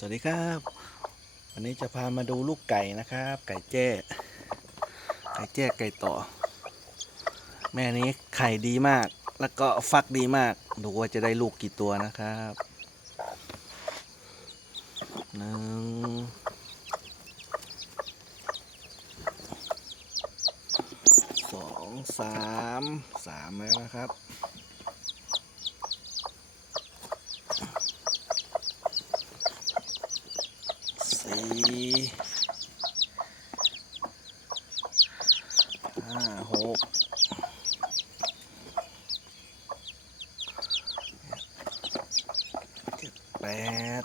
สวัสดีครับ วันนี้จะพามาดูลูกไก่นะครับ ไก่แจ้ ไก่แจ้ไก่ต่อ แม่นี้ไข่ดีมาก แล้วก็ฟักดีมาก ดูว่าจะได้ลูกกี่ตัวนะครับหนึ่งสองสามสามแล้วนะครับ สี่ห้าหกเจ็ดแปด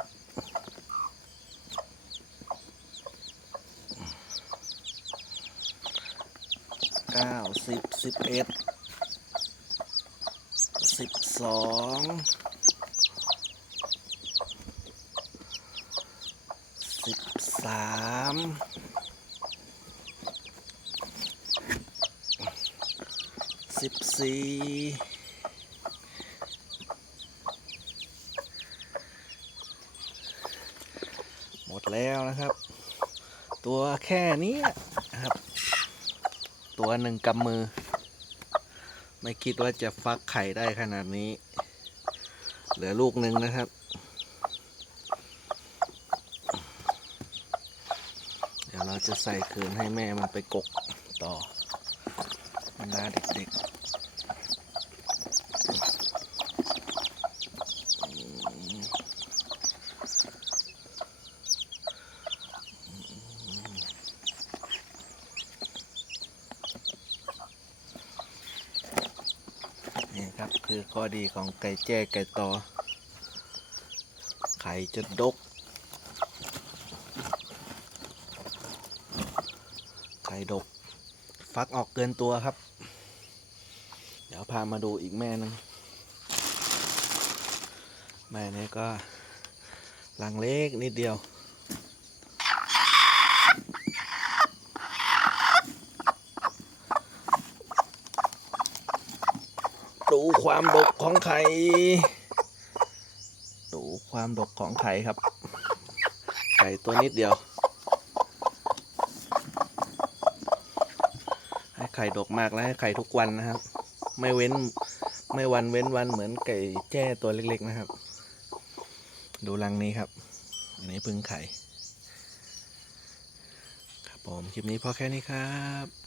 เก้าสิบสิบเอ็ดสิบสอง สิบสามสิบสี่หมดแล้วนะครับ ตัวแค่นี้นะครับ ตัวหนึ่งกำมือ ไม่คิดว่าจะฟักไข่ได้ขนาดนี้ เหลือลูกหนึ่งนะครับ เราจะใส่คืนให้แม่มันไปกกต่อบรรดาเด็กๆนี่ครับคือข้อดีของไก่แจ้ไก่ต่อไข่จะดก ข่ดก ฟักออกเกินตัวครับ เดี๋ยวพามาดูอีกแม่นึงแม่นี้ก็ลังเล็กนิดเดียวดูความดกของไข่ดูความดกของไข่ครับ ไก่ตัวนิดเดียว ให้ ไข่ดกมากและให้ไข่ทุกวันนะครับ ไม่เว้นไม่วันเว้นวันเหมือนไก่แจ้ตัวเล็กๆนะครับ ดูรังนี้ครับ อันนี้พึ่งไข่ ครับผม คลิปนี้พอแค่นี้ครับ